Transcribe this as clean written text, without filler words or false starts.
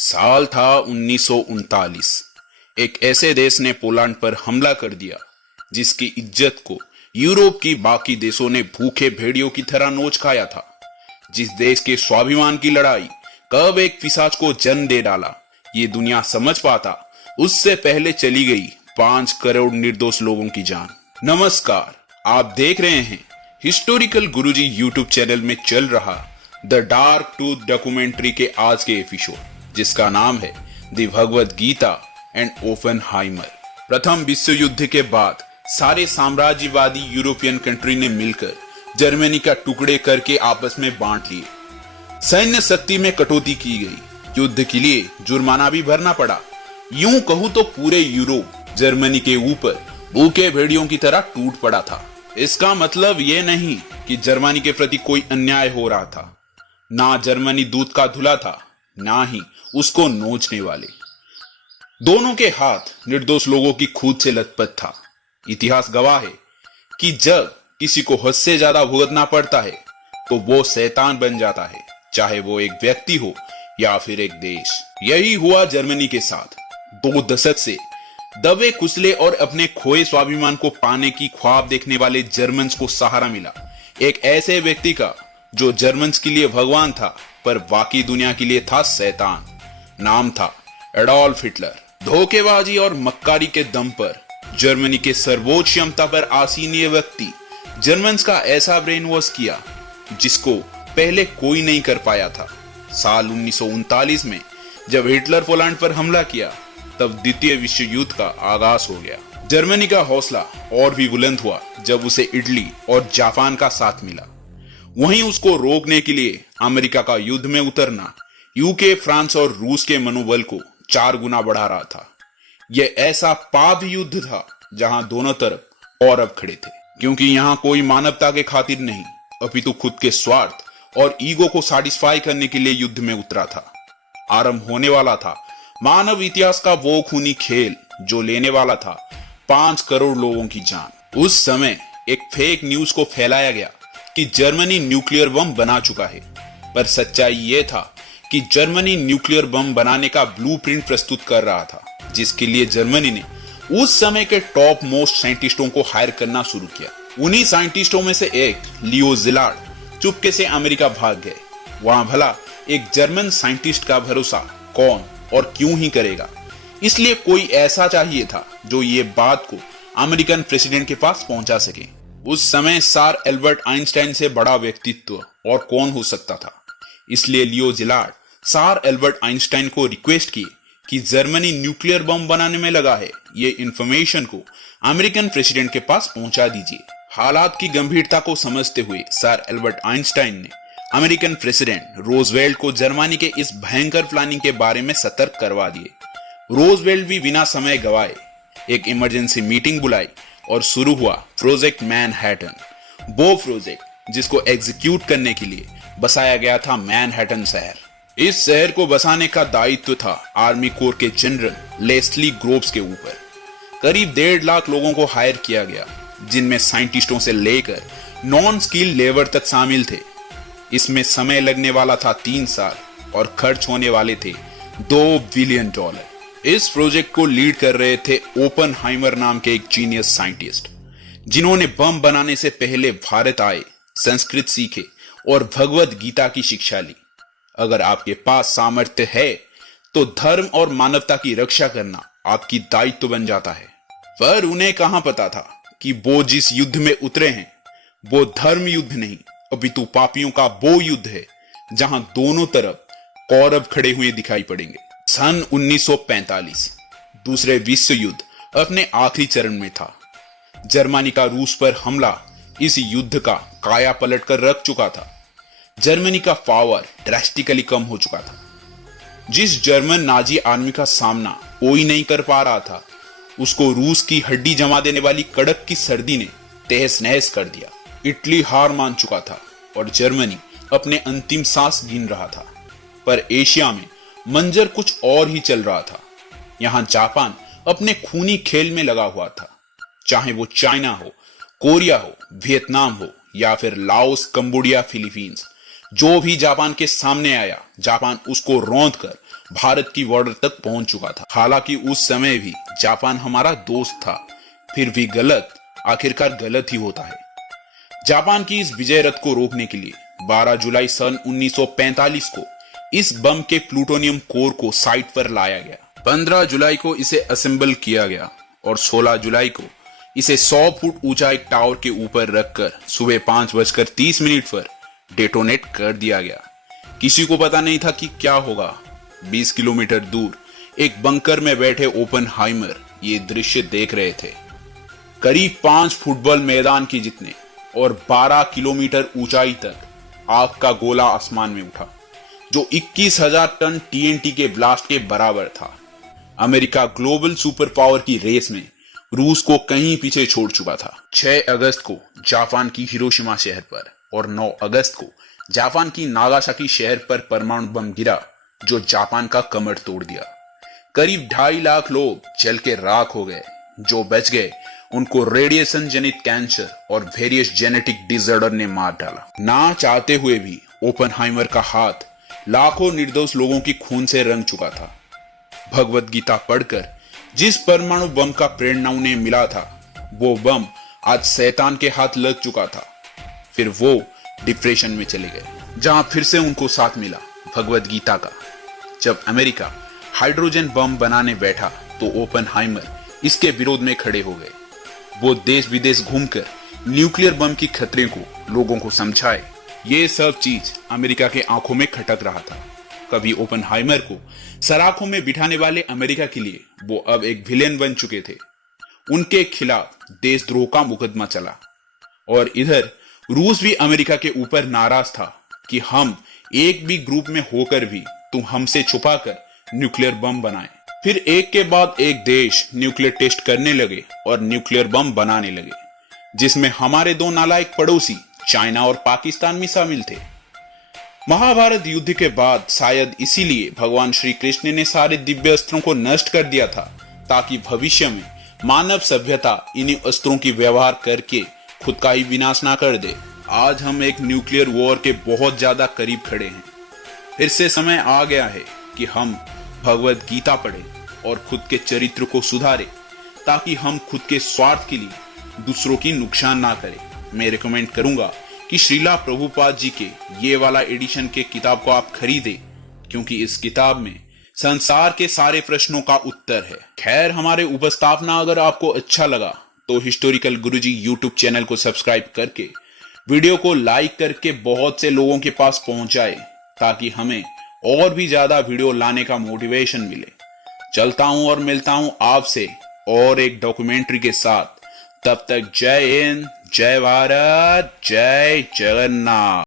साल था 1939। एक ऐसे देश ने पोलैंड पर हमला कर दिया जिसकी इज्जत को यूरोप की बाकी देशों ने भूखे भेड़ियों की तरह नोच खाया था। जिस देश के स्वाभिमान की लड़ाई कब एक पिशाच को जन्म दे डाला ये दुनिया समझ पाता, उससे पहले चली गई 5 करोड़ निर्दोष लोगों की जान। नमस्कार, आप देख रहे हैं हिस्टोरिकल गुरुजी यूट्यूब चैनल में चल रहा द डार्क ट्रूथ डॉक्यूमेंट्री के आज के एपिसोड, जिसका नाम है the Bhagavad Gita and Oppenheimer. प्रथम विश्व युद्ध के बाद सारे साम्राज्यवादी यूरोपियन कंट्री ने मिलकर जर्मनी का टुकड़े करके आपस में बांट लिए। सैन्य शक्ति में कटौती की गई, युद्ध के लिए जुर्माना भी भरना पड़ा। यूं कहूं तो पूरे यूरोप जर्मनी के ऊपर भूखे भेड़ियों की तरह टूट पड़ा था। इसका मतलब यह नहीं कि जर्मनी के प्रति कोई अन्याय हो रहा था। ना जर्मनी दूध का धुला था, ना ही उसको नोचने वाले। दोनों के हाथ निर्दोष लोगों की खून से लथपथ था। इतिहास गवाह है कि जब किसी को हद से ज्यादा भुगतना पड़ता है तो वो शैतान बन जाता है, चाहे वो एक व्यक्ति हो या फिर एक देश। यही हुआ जर्मनी के साथ। 2 दशक से दबे कुचले और अपने खोए स्वाभिमान को पाने की ख्वाब देखने वाले जर्मन्स को सहारा मिला एक ऐसे व्यक्ति का जो जर्मन्स के लिए भगवान था पर बाकी दुनिया के लिए था शैतान। नाम था एडोल्फ हिटलर। धोखेबाजी और मक्कारी के दम पर जर्मनी के सर्वोच्च क्षमता पर आसीन ये व्यक्ति जर्मन्स का ऐसा ब्रेन वॉश किया जिसको पहले कोई नहीं कर पाया था। साल 1939 में जब हिटलर पोलैंड पर हमला किया तब द्वितीय विश्व युद्ध का आगाज हो गया। जर्मनी का हौसला और भी बुलंद हुआ जब उसे इटली और जापान का साथ मिला। वहीं उसको रोकने के लिए अमेरिका का युद्ध में उतरना यूके, फ्रांस और रूस के मनोबल को 4 गुना बढ़ा रहा था। यह ऐसा पाप युद्ध था जहां दोनों तरफ औरब खड़े थे, क्योंकि यहां कोई मानवता के खातिर नहीं अपितु खुद के स्वार्थ और ईगो को सैटिस्फाई करने के लिए युद्ध में उतरा था। आरंभ होने वाला था मानव इतिहास का वो खूनी खेल जो लेने वाला था 5 करोड़ लोगों की जान। उस समय एक फेक न्यूज को फैलाया गया कि जर्मनी न्यूक्लियर बम बना चुका है, पर सच्चाई यह था कि जर्मनी न्यूक्लियर बम बनाने का ब्लूप्रिंट प्रस्तुत कर रहा था, जिसके लिए जर्मनी ने उस समय के टॉप मोस्ट साइंटिस्टों को हायर करना शुरू किया। उन्हीं साइंटिस्टों में से एक लियो जिलार्ड चुपके से अमेरिका भाग गए। वहां भला एक जर्मन साइंटिस्ट का भरोसा कौन और क्यों ही करेगा, इसलिए कोई ऐसा चाहिए था जो ये बात को अमेरिकन प्रेसिडेंट के पास पहुंचा सके। उस समय सर एल्बर्ट आइंस्टाइन से बड़ा व्यक्तित्व और कौन हो सकता था। इसलिए लियो जिलार्ड सर एल्बर्ट आइंस्टाइन को रिक्वेस्ट की कि जर्मनी न्यूक्लियर बम बनाने में लगा है, ये इंफॉर्मेशन को अमेरिकन प्रेसिडेंट के पास पहुंचा दीजिए। हालात की गंभीरता को समझते हुए सर एल्बर्ट आइंस्टाइन ने अमेरिकन प्रेसिडेंट रोजवेल्ट को जर्मनी के इस भयंकर प्लानिंग के बारे में सतर्क करवा दिए। रोजवेल्ट भी बिना समय गवाए एक इमरजेंसी मीटिंग बुलाई और शुरू हुआ प्रोजेक्ट मैनहट्टन, वो प्रोजेक्ट जिसको एग्जीक्यूट करने के लिए बसाया गया था मैनहट्टन शहर। इस शहर को बसाने का दायित्व था आर्मी कोर के जनरल लेस्ली ग्रोव्स के ऊपर। करीब 1.5 लाख लोगों को हायर किया गया, जिनमें साइंटिस्टों से लेकर नॉन स्किल लेबर तक शामिल थे। इसमें समय लगने वाला था 3 साल और खर्च होने वाले थे $2 बिलियन। इस प्रोजेक्ट को लीड कर रहे थे ओपेनहाइमर नाम के एक जीनियस साइंटिस्ट, जिन्होंने बम बनाने से पहले भारत आए, संस्कृत सीखे और भगवद गीता की शिक्षा ली। अगर आपके पास सामर्थ्य है तो धर्म और मानवता की रक्षा करना आपकी दायित्व बन जाता है। पर उन्हें कहां पता था कि वो जिस युद्ध में उतरे हैं वो धर्म युद्ध नहीं अपितु पापियों का वो युद्ध है जहां दोनों तरफ कौरव खड़े हुए दिखाई पड़ेंगे। सन 1945 दूसरे विश्व युद्ध अपने आखिरी चरण में था। जर्मनी का रूस पर हमला इस युद्ध का काया पलट कर रख चुका था। जर्मनी का पावर ड्रास्टिकली कम हो चुका था। जिस जर्मन नाजी आर्मी का सामना कोई नहीं कर पा रहा था, उसको रूस की हड्डी जमा देने वाली कड़क की सर्दी ने तहस नहस कर दिया। इटली हार मान चुका था और जर्मनी अपने अंतिम सांस गिन रहा था। पर एशिया में मंजर कुछ और ही चल रहा था। यहां जापान अपने खूनी खेल में लगा हुआ था। चाहे वो चाइना हो, कोरिया हो, वियतनाम हो या फिर लाओस, कंबोडिया, फिलीपींस, जो भी जापान के सामने आया, जापान उसको रौंद कर भारत की बॉर्डर तक पहुंच चुका था। हालांकि उस समय भी जापान हमारा दोस्त था, फिर भी गलत आखिरकार गलत ही होता है। जापान की इस विजय रथ को रोकने के लिए 12 जुलाई सन 1945 को इस बम के प्लूटोनियम कोर को साइट पर लाया गया। 15 जुलाई को इसे असेंबल किया गया और 16 जुलाई को इसे 100 फुट ऊंचा एक टावर के ऊपर रखकर सुबह 5:30 पर डेटोनेट कर दिया गया। किसी को पता नहीं था कि क्या होगा। 20 किलोमीटर दूर एक बंकर में बैठे ओपनहाइमर ये दृश्य देख रहे थे। करीब 5 फुटबॉल मैदान के जितने और 12 किलोमीटर ऊंचाई तक आग का गोला आसमान में उठा, जो 21,000 टन टीएनटी के ब्लास्ट के बराबर था। अमेरिका ग्लोबल सुपर पावर की रेस में रूस को कहीं पीछे छोड़ चुका था। 6 अगस्त को जापान की हिरोशिमा शहर पर और 9 अगस्त को जापान की नागासाकी शहर पर परमाणु बम गिरा, जो जापान का कमर तोड़ दिया। करीब 2.5 लाख लोग जल के राख हो गए। जो बच गए उनको रेडिएशन जनित कैंसर और वेरियस जेनेटिक डिसऑर्डर ने मार डाला। ना चाहते हुए भी ओपनहाइमर का हाथ लाखों निर्दोष लोगों की खून से रंग चुका था। भगवत गीता पढ़कर जिस परमाणु बम का प्रेरणा उन्हें मिला था, वो बम आज शैतान के हाथ लग चुका था। फिर वो डिप्रेशन में चले गए, जहां फिर से उनको साथ मिला भगवत गीता का। जब अमेरिका हाइड्रोजन बम बनाने बैठा तो ओपनहाइमर इसके विरोध में खड़े हो गए। वो देश विदेश घूमकर न्यूक्लियर बम की खतरे को लोगों को समझाए। ये सब चीज अमेरिका के आंखों में खटक रहा था। कभी ओपनहाइमर को सराखों में बिठाने वाले अमेरिका के लिए वो अब एक विलेन बन चुके थे। उनके खिलाफ देशद्रोह का मुकदमा चला और इधर रूस भी अमेरिका के ऊपर नाराज था कि हम एक भी ग्रुप में होकर भी तुम हमसे छुपाकर न्यूक्लियर बम बनाए। फिर एक के बाद एक देश न्यूक्लियर टेस्ट करने लगे और न्यूक्लियर बम बनाने लगे, जिसमें हमारे 2 नालायक पड़ोसी चाइना और पाकिस्तान भी शामिल थे। महाभारत युद्ध के बाद शायद इसीलिए भगवान श्री कृष्ण ने सारे दिव्य अस्त्रों को नष्ट कर दिया था, ताकि भविष्य में मानव सभ्यता इन्हीं अस्त्रों की व्यवहार करके खुद का ही विनाश ना कर दे। आज हम एक न्यूक्लियर वॉर के बहुत ज्यादा करीब खड़े हैं। फिर से समय आ गया है कि हम भगवत गीता पढ़ें और खुद के चरित्र को सुधारें, ताकि हम खुद के स्वार्थ के लिए दूसरों की नुकसान ना करें। मैं रिकमेंड करूंगा कि श्रीला प्रभुपाद जी के ये वाला एडिशन के किताब को आप खरीदें, क्योंकि इस किताब में संसार के सारे प्रश्नों का उत्तर है। खैर, हमारे उपस्थापना अगर आपको अच्छा लगा तो हिस्टोरिकल गुरुजी यूट्यूब चैनल को सब्सक्राइब करके वीडियो को लाइक करके बहुत से लोगों के पास पहुंचाए, ताकि हमें और भी ज्यादा वीडियो लाने का मोटिवेशन मिले। चलता हूं और मिलता हूं आपसे और एक डॉक्यूमेंट्री के साथ। तब तक जय हिंद, जय भारत, जय जगन्नाथ।